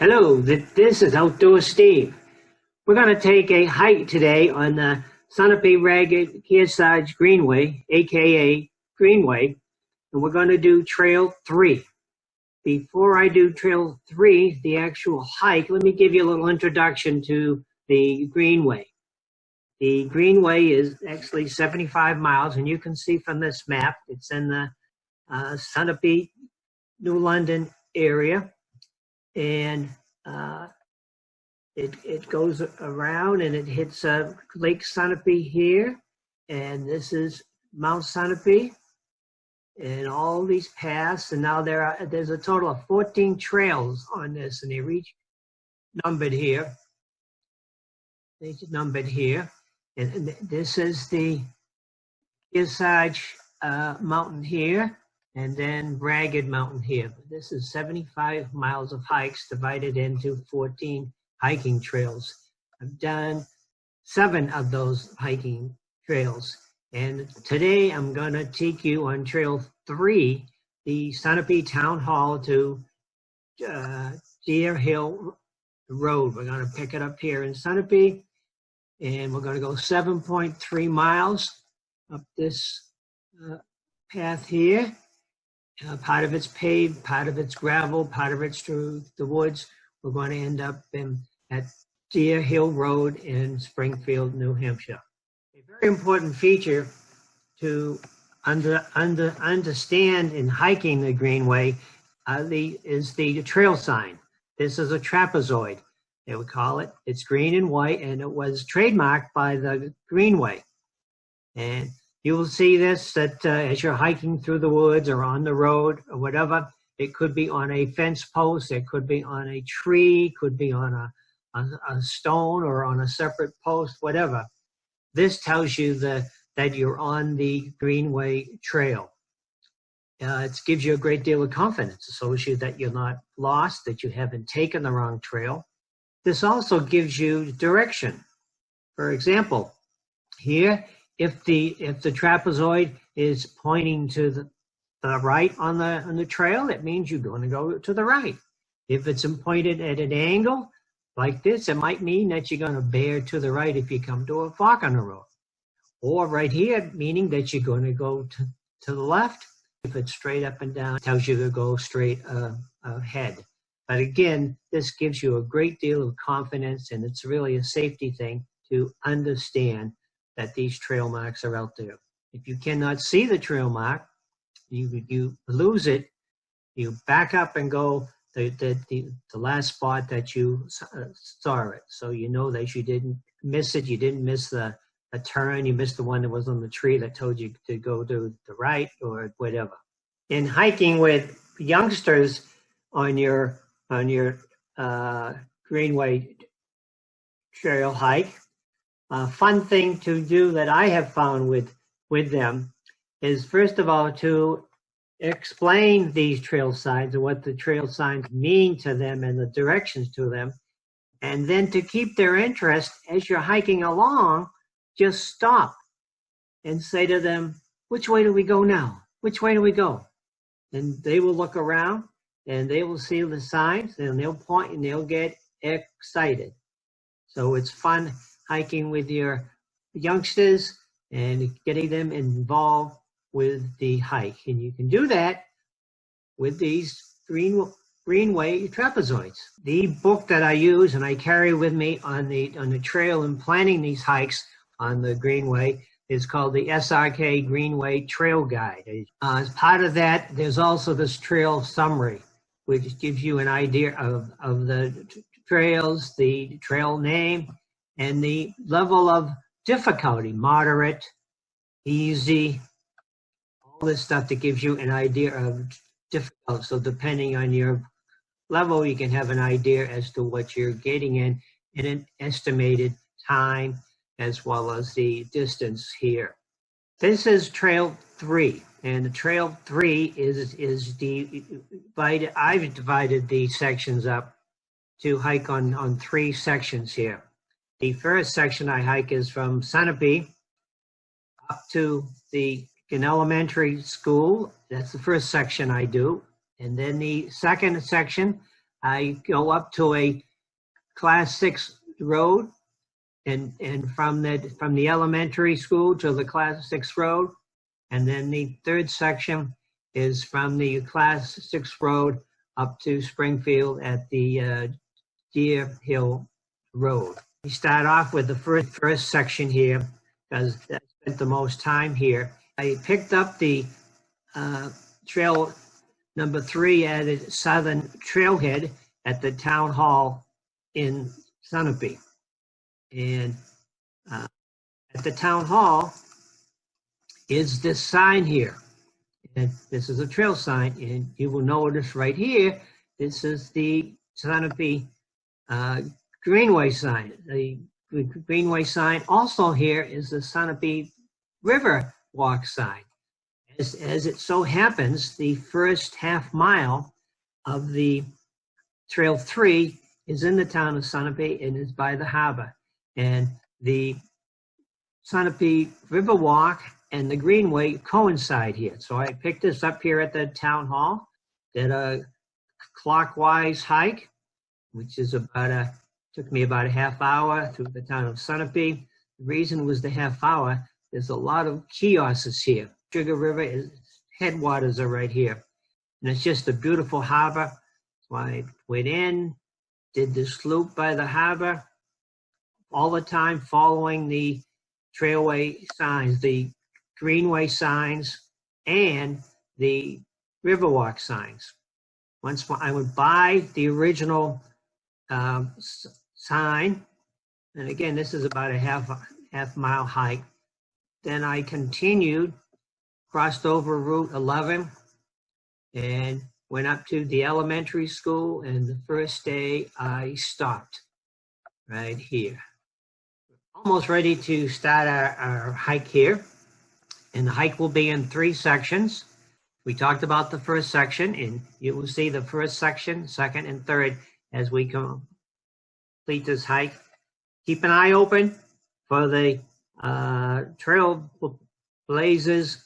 Hello, this is Outdoor Steve. We're going to take a hike today on the Sunapee-Ragged-Kearsarge Greenway, aka Greenway, and we're going to do Trail 3. Before I do Trail 3, the actual hike, let me give you a little introduction to the Greenway. The Greenway is actually 75 miles, and you can see from this map, it's in the Sunapee, New London area. And it goes around and it hits Lake Sunapee here, and this is Mount Sunapee, and all these paths. And now there's a total of 14 trails on this, and they're each numbered here. And this is the Kearsarge mountain here, and then Ragged Mountain here. This is 75 miles of hikes divided into 14 hiking trails. I've done 7 of those hiking trails. And today I'm going to take you on Trail 3, the Sunapee Town Hall to Deer Hill Road. We're going to pick it up here in Sunapee, and we're going to go 7.3 miles up this path here. Part of it's paved, part of it's gravel, part of it's through the woods. We're going to end up at Deer Hill Road in Springfield, New Hampshire. A very important feature to understand in hiking the Greenway is the trail sign. This is a trapezoid, they would call it. It's green and white, and it was trademarked by the Greenway. And you will see this as you're hiking through the woods or on the road or whatever. It could be on a fence post, it could be on a tree, could be on a stone or on a separate post, whatever. This tells you that you're on the Greenway Trail. It gives you a great deal of confidence. It shows you that you're not lost, that you haven't taken the wrong trail. This also gives you direction. For example, here, if the trapezoid is pointing to the right on the trail, it means you're going to go to the right. If it's pointed at an angle like this, it might mean that you're going to bear to the right if you come to a fork on the road. Or right here, meaning that you're going to go to the left. If it's straight up and down, it tells you to go straight ahead. But again, this gives you a great deal of confidence, and it's really a safety thing to understand that these trail marks are out there. If you cannot see the trail mark, you lose it, you back up and go the last spot that you saw it. So you know that you didn't miss it, you didn't miss a turn, you missed the one that was on the tree that told you to go to the right or whatever. In hiking with youngsters on your Greenway Trail hike, a fun thing to do that I have found with them is, first of all, to explain these trail signs and what the trail signs mean to them and the directions to them, and then to keep their interest as you're hiking along. Just stop and say to them, which way do we go now? Which way do we go? And they will look around and they will see the signs and they'll point and they'll get excited. So it's fun hiking with your youngsters and getting them involved with the hike. And you can do that with these Greenway trapezoids. The book that I use and I carry with me on the trail and planning these hikes on the Greenway is called the SRKG Greenway Trail Guide. As part of that, there's also this trail summary, which gives you an idea of the trails, the trail name, and the level of difficulty, moderate, easy, all this stuff that gives you an idea of difficulty. So depending on your level, you can have an idea as to what you're getting in an estimated time, as well as the distance here. This is Trail 3, and the Trail 3 is divided. I've divided these sections up to hike on 3 sections here. The first section I hike is from Sunapee up to the Elementary School. That's the first section I do. And then the second section I go up to a Class 6 road, and from the elementary school to the Class 6 road, and then the third section is from the Class 6 road up to Springfield at the Deer Hill Road. We start off with the first section here because I spent the most time here. I picked up the trail number 3 at a southern trailhead at the Town Hall in Sunapee. And at the Town Hall is this sign here. And this is a trail sign, and you will notice right here, this is the Sunapee Greenway sign. The Greenway sign also here is the Sunapee River Walk sign. As it so happens, the first half mile of the Trail 3 is in the town of Sunapee and is by the harbor. And the Sunapee River Walk and the Greenway coincide here. So I picked this up here at the Town Hall, did a clockwise hike, which is took me about a half hour through the town of Sunapee. The reason was the half hour, there's a lot of kiosks here. Sugar River headwaters are right here. And it's just a beautiful harbor. So I went in, did this loop by the harbor, all the time following the trailway signs, the Greenway signs, and the Riverwalk signs. Once I would buy the original sign, and again, this is about a half mile hike. Then I continued, crossed over Route 11, and went up to the elementary school, and the first day I stopped right here. Almost ready to start our hike here. And the hike will be in 3 sections. We talked about the first section, and you will see the first section, second, and third as we complete this hike. Keep an eye open for the trail blazes,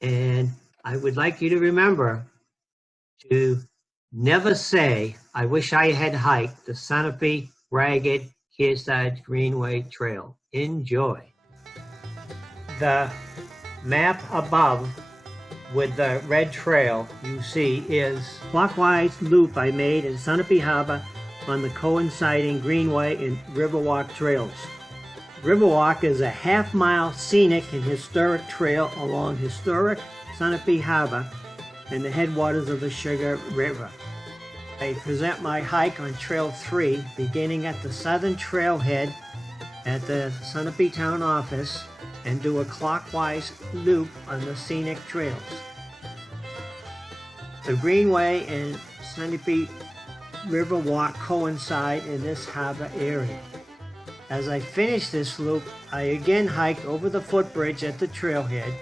and I would like you to remember to never say, I wish I had hiked the Sunapee-Ragged-Kearsarge Greenway Trail. Enjoy. The map above with the red trail you see is clockwise loop I made in Sunapee Harbor on the coinciding Greenway and Riverwalk trails. Riverwalk is a half-mile scenic and historic trail along historic Sunapee Harbor and the headwaters of the Sugar River. I present my hike on Trail 3 beginning at the southern trailhead at the Sunapee Town Office and do a clockwise loop on the scenic trails. The Greenway and Sunapee River Walk coincide in this harbor area. As I finish this loop, I again hike over the footbridge at the trailhead,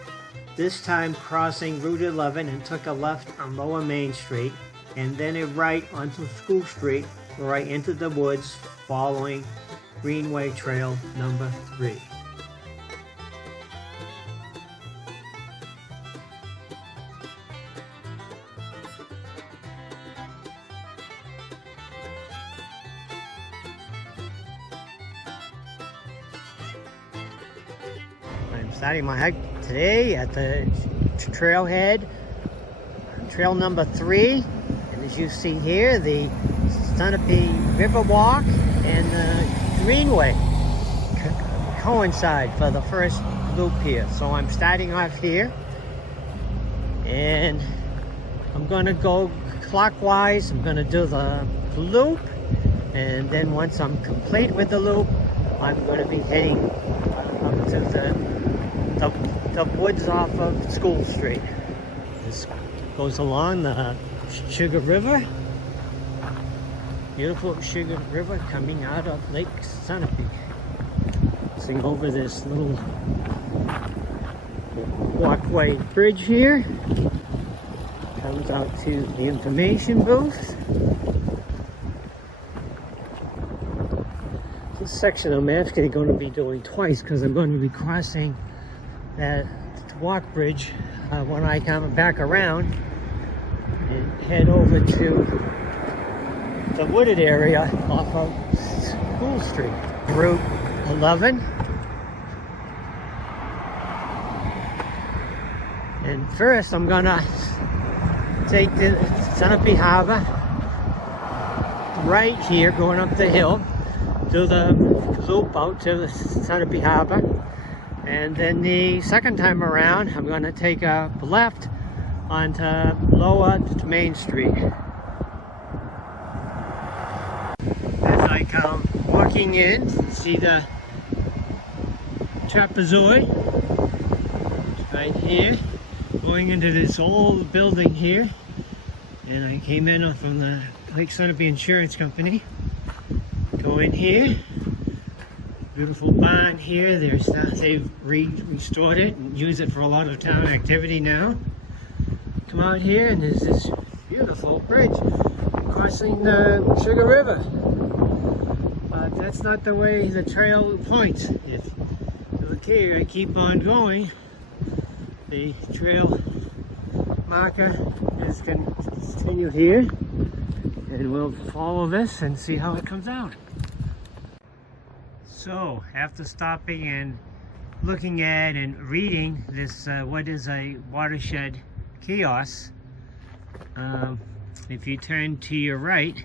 this time crossing Route 11 and took a left on Lower Main Street, and then a right onto School Street where I entered the woods following Greenway Trail number 3. I'm starting my hike today at the trailhead, trail number 3. And as you see here, the Sunapee River Walk and the Greenway coincide for the first loop here. So I'm starting off here, and I'm going to go clockwise. I'm going to do the loop, and then once I'm complete with the loop, I'm going to be heading up to the woods off of School Street. This goes along the Sugar River. Beautiful Sugar River coming out of Lake Sunapee. Sing over this little walkway bridge here. Comes out to the information booth. This section I'm actually going to be doing twice because I'm going to be crossing that walk bridge when I come back around and head over to the wooded area off of School Street. Route 11. And first I'm gonna take the Sunapee Harbor right here, going up the hill, do the loop out to the Sunapee Harbor. And then the second time around, I'm gonna take a left onto Lower Main Street. As I come walking in, see the Trapezoid right here, going into this old building here. And I came in from the Lake Sunapee Insurance Company. Go in here. Beautiful barn here. They've restored it and use it for a lot of town activity now. Come out here and there's this beautiful bridge crossing the Sugar River. But that's not the way the trail points. If you look here, I keep on going. The trail marker is continued here, and we'll follow this and see how it comes out. So after stopping and looking at and reading this what is a watershed kiosk, if you turn to your right,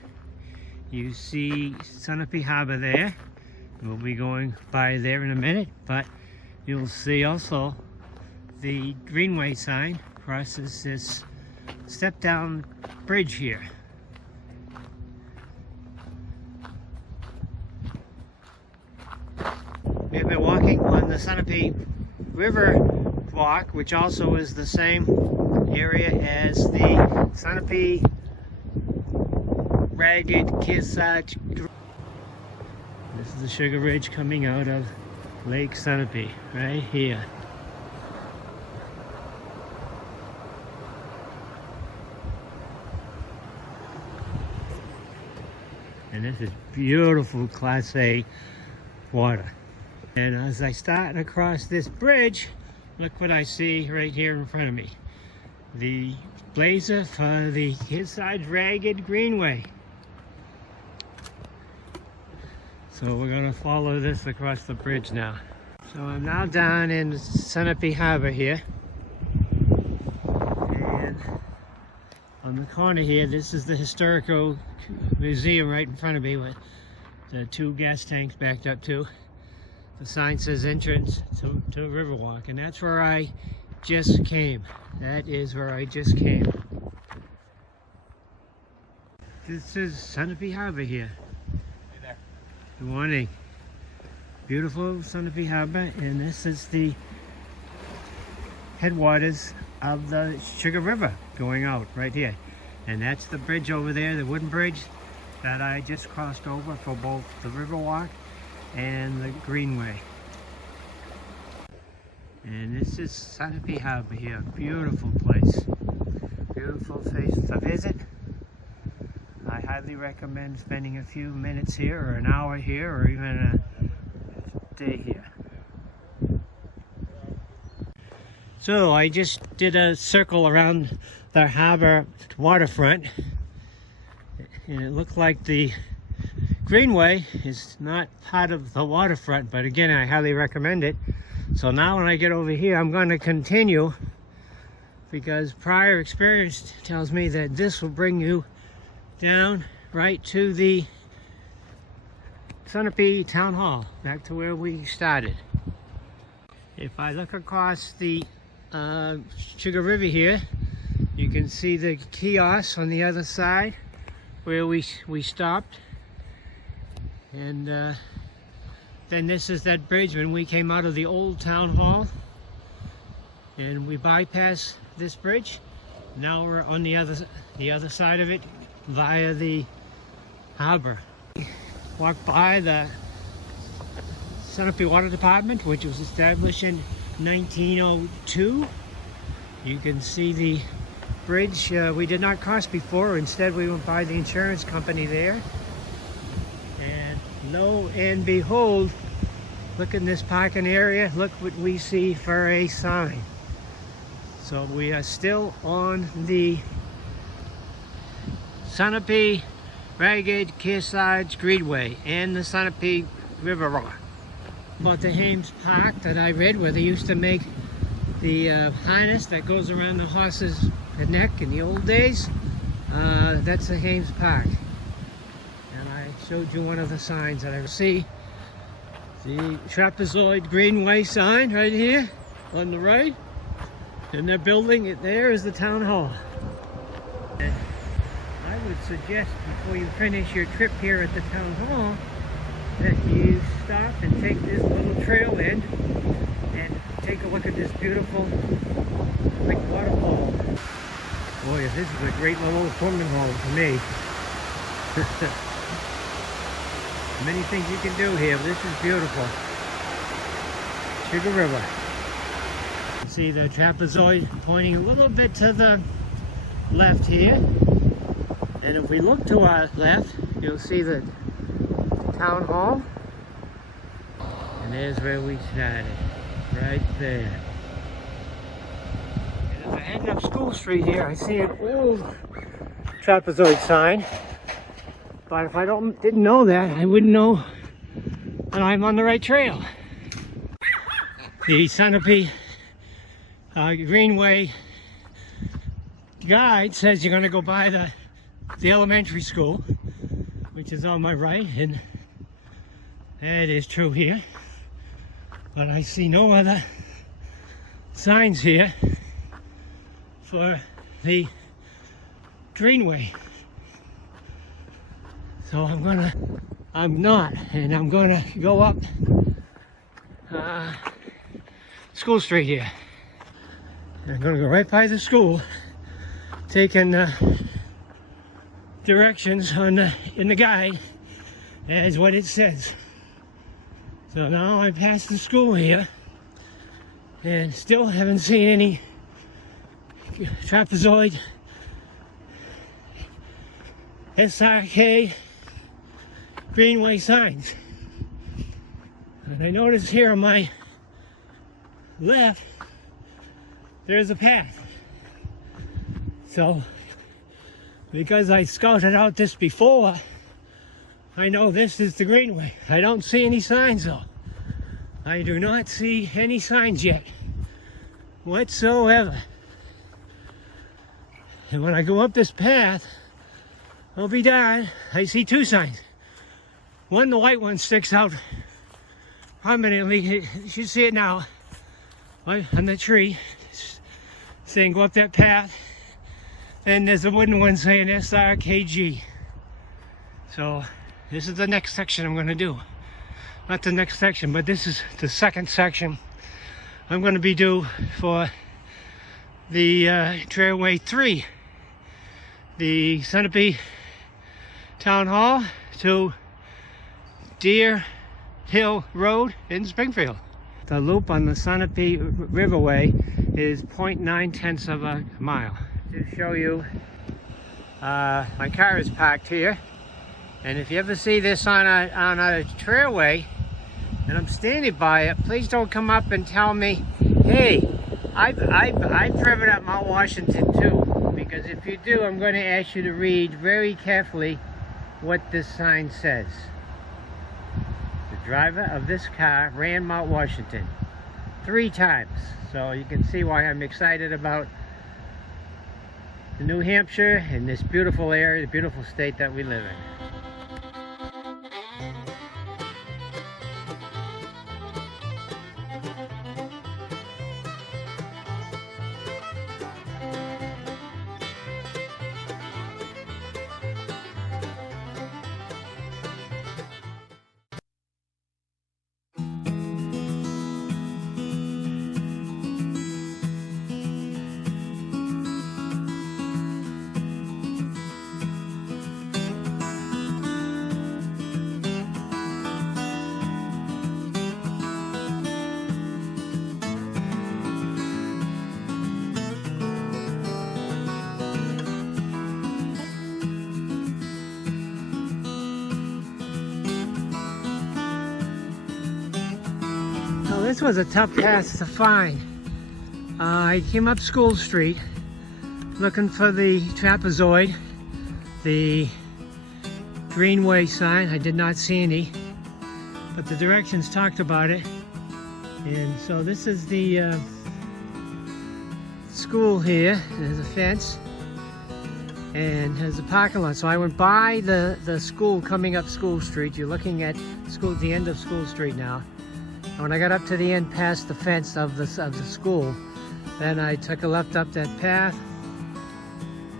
you see Sunapee Harbor there. We'll be going by there in a minute, but you'll see also the Greenway sign crosses this step down bridge here. We've been walking on the Sunapee River walk, which also is the same area as the Sunapee-Ragged-Kearsarge. This is the Sugar Ridge coming out of Lake Sunapee, right here. And this is beautiful Class A water. And as I start across this bridge, look what I see right here in front of me. The blazer for the Sunapee-Ragged Greenway. So we're going to follow this across the bridge now. So I'm now down in Sunapee Harbor here. And on the corner here, this is the historical museum right in front of me with the two gas tanks backed up to. The sign says entrance to Riverwalk, and that's where I just came. That is where I just came. This is Sunapee Harbor here. Hey there. Good morning. Beautiful Sunapee Harbor, and this is the headwaters of the Sugar River going out right here. And that's the bridge over there, the wooden bridge that I just crossed over for both the Riverwalk and the Greenway. And this is Sunapee Harbor here. Beautiful place. Beautiful place to visit. I highly recommend spending a few minutes here, or an hour here, or even a day here. So I just did a circle around the harbor waterfront, and it looked like the Greenway is not part of the waterfront, but again, I highly recommend it. So now when I get over here, I'm going to continue, because prior experience tells me that this will bring you down right to the Sunapee Town Hall, back to where we started. If I look across the Sugar River here, you can see the kiosk on the other side where we stopped. And then this is that bridge when we came out of the old town hall, and we bypassed this bridge. Now we're on the other side of it via the harbor. Walked by the Sunapee Water Department, which was established in 1902. You can see the bridge we did not cross before. Instead, we went by the insurance company there. And lo and behold, look in this parking area, look what we see for a sign. So we are still on the Sunapee Sunapee-Ragged-Kearsarge Greenway and the Sunapee River. About the Hames Park that I read where they used to make the harness that goes around the horse's neck in the old days. That's the Hames Park. And I showed you one of the signs that I see. The Trapezoid Greenway sign right here on the right. And they're building it there is the Town Hall. And I would suggest before you finish your trip here at the Town Hall that you stop and take this little trail in and take a look at this beautiful big waterfall. Boy, this is a great little swimming hole for me. Many things you can do here, but this is beautiful. Sugar River. You see the trapezoid pointing a little bit to the left here. And if we look to our left, you'll see the Town Hall. And there's where we started, right there. And if I head up School Street here, I see an old trapezoid sign. But if I didn't know that, I wouldn't know that I'm on the right trail. The Sunapee Greenway guide says you're going to go by the elementary school, which is on my right, and that is true here. But I see no other signs here for the Greenway. So I'm gonna go up School Street here. And I'm gonna go right by the school, taking directions in the guide as what it says. So now I passed the school here and still haven't seen any trapezoid SRKG Greenway signs. And I notice here on my left there's a path. So because I scouted out this before, I know this is the Greenway. I don't see any signs though. I do not see any signs yet whatsoever. And when I go up this path, I'll be darned, I see two signs. One, the white one sticks out prominently. You should see it now, right on the tree, saying go up that path. And there's a wooden one saying SRKG. So this is the next section I'm going to do. Not the next section, but this is the second section I'm going to be due for the Trailway 3. The Sunapee Town Hall to Deer Hill Road in Springfield. The loop on the Sunapee Riverway is 0.9 of a mile. To show you, my car is parked here, and if you ever see this on a trailway and I'm standing by it, please don't come up and tell me, hey, I've driven up Mount Washington too, because if you do, I'm going to ask you to read very carefully what this sign says. The driver of this car ran Mount Washington 3 times, so you can see why I'm excited about New Hampshire and this beautiful area, the beautiful state that we live in. This was a tough path to find. I came up School Street looking for the trapezoid, the Greenway sign. I did not see any, but the directions talked about it. And so this is the school here. There's a fence and there's a parking lot. So I went by the school coming up School Street. You're looking at school, the end of School Street now. And when I got up to the end past the fence of the school, then I took a left up that path,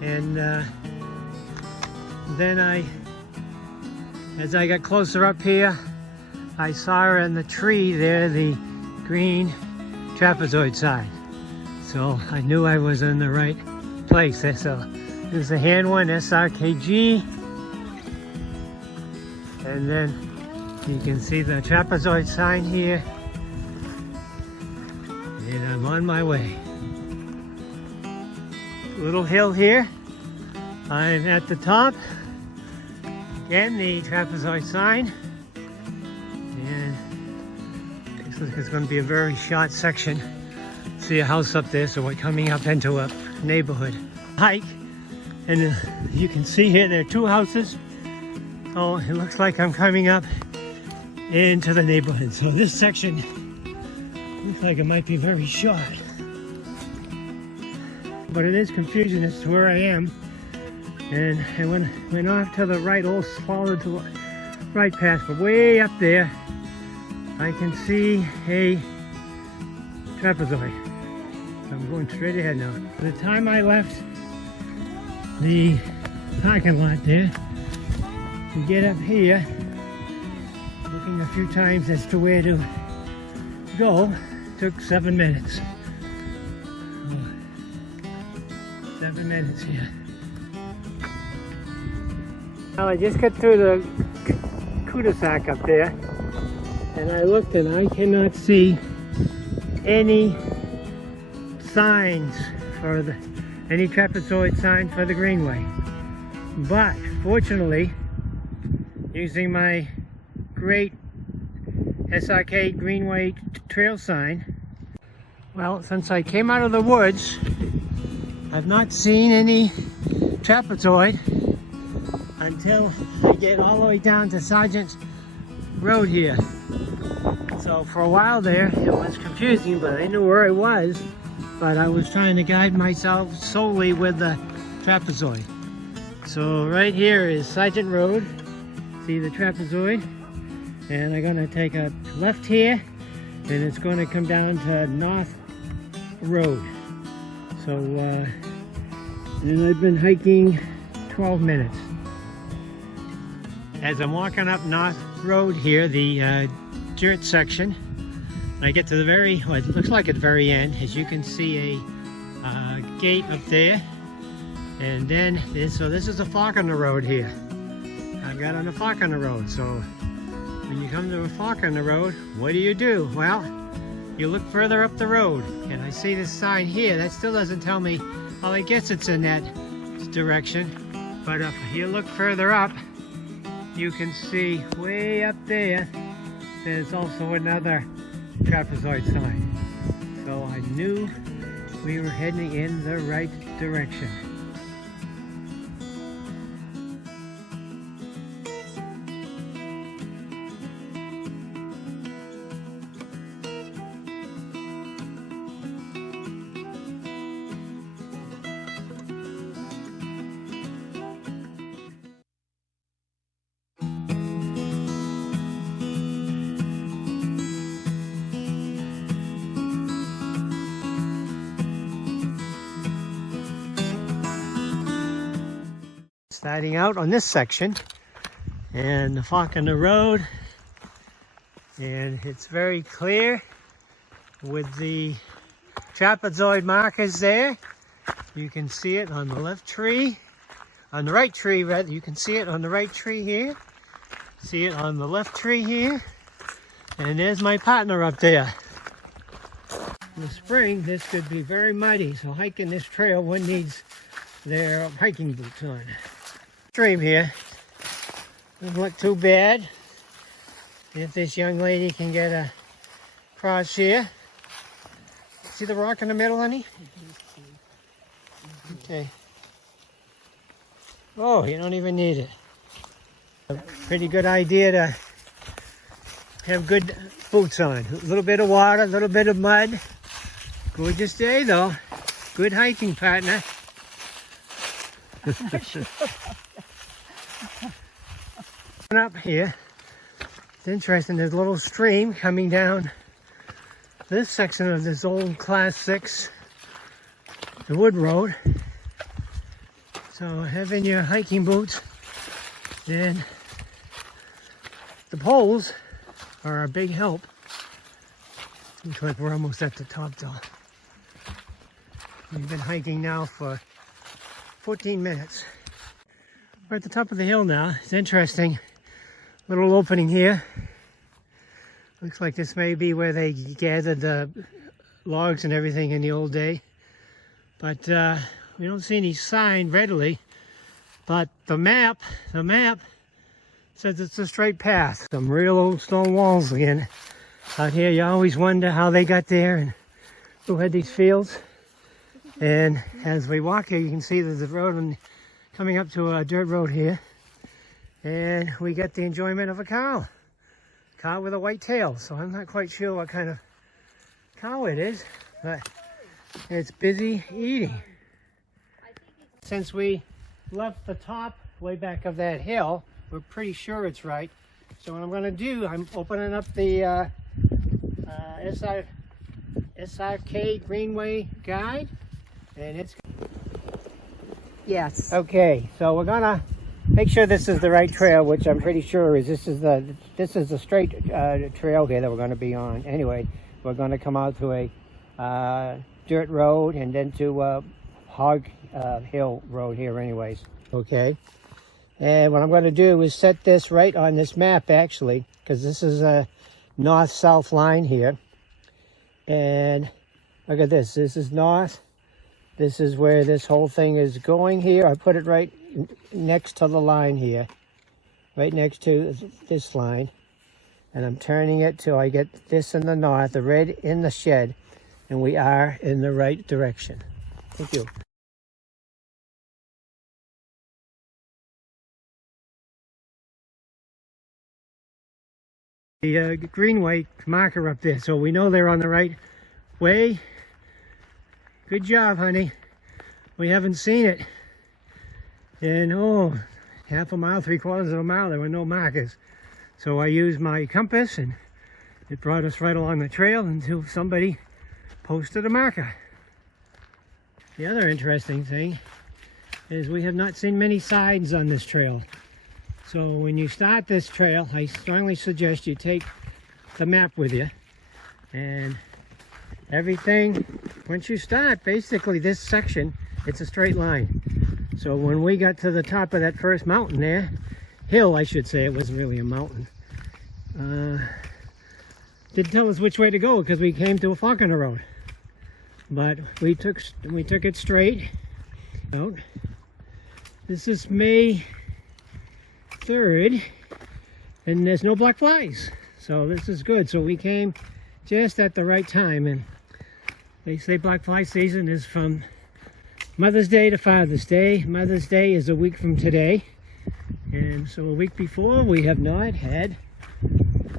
and then as I got closer up here, I saw in the tree there the green trapezoid sign. So I knew I was in the right place. So there's a hand one, SRKG, and then you can see the trapezoid sign here, and I'm on my way. Little hill here. I'm at the top. Again, the trapezoid sign. And looks like it's going to be a very short section. See a house up there, so we're coming up into a neighborhood. Hike, and you can see here there are two houses. Oh, it looks like I'm coming up into the neighborhood. So this section looks like it might be very short. But it is confusing as to where I am. And I went off to the right, all followed to the right past, but way up there I can see a trapezoid. So I'm going straight ahead now. By the time I left the parking lot there to get up here, looking a few times as to where to go, took 7 minutes. 7 minutes here. Well, I just got through the cul-de-sac up there, and I looked and I cannot see any signs for any trapezoid sign for the Greenway. But fortunately, using my great SRK Greenway trail sign, well, since I came out of the woods, I've not seen any trapezoid until I get all the way down to Sergeant's Road here. So for a while there, it was confusing, but I knew where I was. But I was trying to guide myself solely with the trapezoid. So right here is Sergeant Road. See the trapezoid? And I'm gonna take a left here, and it's gonna come down to North Road. So, and I've been hiking 12 minutes. As I'm walking up North Road here, the dirt section, I get to the very, well, it looks like at the very end, as you can see a gate up there. And then, so this is a fork on the road here. I've got on a fork on the road. So when you come to a fork on the road, what do? Well, you look further up the road. And I see this sign here, that still doesn't tell me, well, I guess it's in that direction. But if you look further up, you can see way up there, there's also another trapezoid sign. So I knew we were heading in the right direction. Starting out on this section, and the fork in the road, and it's very clear with the trapezoid markers there. You can see it on the left tree, on the right tree rather. You can see it on the right tree here, see it on the left tree here, and there's my partner up there. In the spring, this could be very muddy, so hiking this trail, one needs their hiking boots on. Stream here doesn't look too bad. If this young lady can get across here. See the rock in the middle, honey? Okay. Oh, you don't even need it. A pretty good idea to have good boots on. A little bit of water, a little bit of mud. Gorgeous day though. Good hiking partner. Up here, it's interesting, there's a little stream coming down this section of this old Class 6, the wood road. So having your hiking boots and the poles are a big help. Looks like we're almost at the top though. We've been hiking now for 14 minutes. We're at the top of the hill now. It's interesting. Little opening here. Looks like this may be where they gathered the logs and everything in the old day. But we don't see any sign readily. But the map says it's a straight path. Some real old stone walls again. Out here you always wonder how they got there and who had these fields. And as we walk here you can see there's a road and coming up to a dirt road here. And we get the enjoyment of a cow with a white tail. So I'm not quite sure what kind of cow it is, but it's busy eating. Since we left the top way back of that hill, we're pretty sure it's right. So what I'm going to do, I'm opening up the SRKG Greenway guide, and it's yes. Okay, so we're gonna make sure this is the right trail, which I'm pretty sure is. This is the straight trail here that we're going to be on. Anyway, we're going to come out to a dirt road and then to Hog Hill Road here anyways. Okay, and what I'm going to do is set this right on this map actually, because this is a north-south line here. And look at this. This is north. This is where this whole thing is going here. I put it right next to the line here, right next to this line, and I'm turning it till I get this in the north, the red in the shed, and we are in the right direction. Thank you. The Greenway marker up there, so we know they're on the right way. Good job, honey. We haven't seen it. And half a mile, 3/4 of a mile, there were no markers. So I used my compass and it brought us right along the trail until somebody posted a marker. The other interesting thing is we have not seen many signs on this trail. So when you start this trail, I strongly suggest you take the map with you. And everything, once you start, basically this section, it's a straight line. So when we got to the top of that first mountain there, hill I should say, it wasn't really a mountain, didn't tell us which way to go because we came to a fork in the road. But we took it straight out. This is May 3rd and there's no black flies. So this is good. So we came just at the right time, and they say black fly season is from Mother's Day to Father's Day. Mother's Day is a week from today, and so a week before we have not had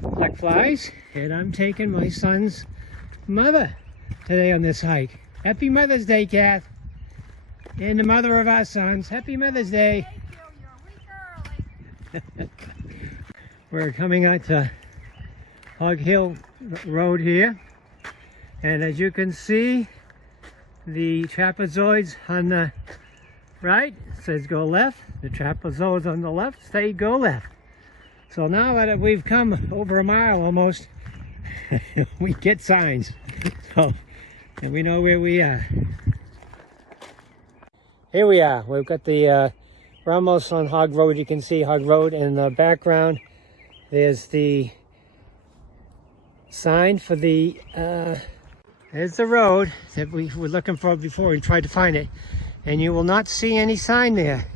black flies, and I'm taking my son's mother today on this hike. Happy Mother's Day, Kath, and the mother of our sons. Happy Mother's Day. Thank you. You're a week early. We're coming out to Hog Hill Road here, and as you can see, the trapezoids on the right says go left, the trapezoids on the left say go left. So now that we've come over a mile almost, we get signs, so and we know where we are. Here we are. We've got the we're almost on Hog Road. You can see Hog Road in the background. There's the sign for the there's the road that we were looking for before we tried to find it, and you will not see any sign there.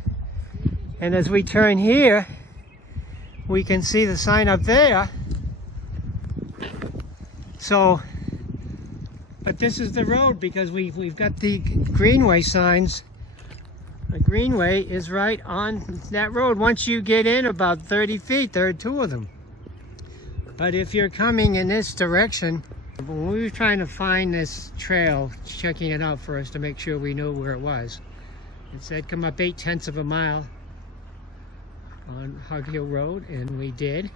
And as we turn here, we can see the sign up there. So, but this is the road because we've got the Greenway signs The Greenway is right on that road. Once you get in about 30 feet, there are two of them. But if you're coming in this direction, when we were trying to find this trail, checking it out first to make sure we knew where it was, it said come up 8/10 of a mile on Hog Hill Road, and we did.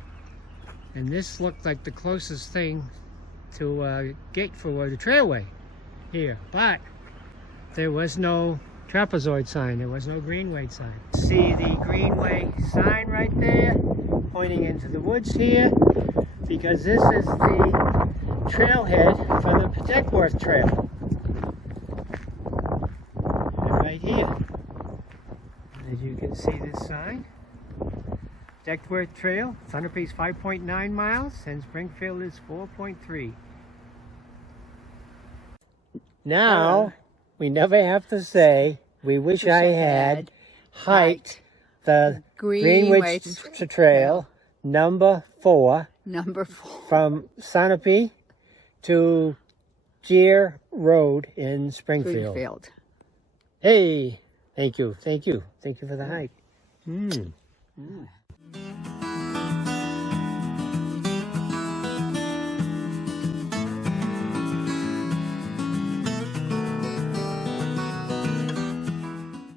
And this looked like the closest thing to get for the trailway here, but there was no Trapezoid sign, there was no Greenway sign. See the Greenway sign right there, pointing into the woods here, because this is the trailhead for the Deckworth Trail. And right here, as you can see this sign, Deckworth Trail, Sunapee's 5.9 miles and Springfield is 4.3. Now, we never have to say, we wish I had hiked the Greenway Trail number 4 from Sunapee to Gear Road in Springfield. Hey, thank you for the hike.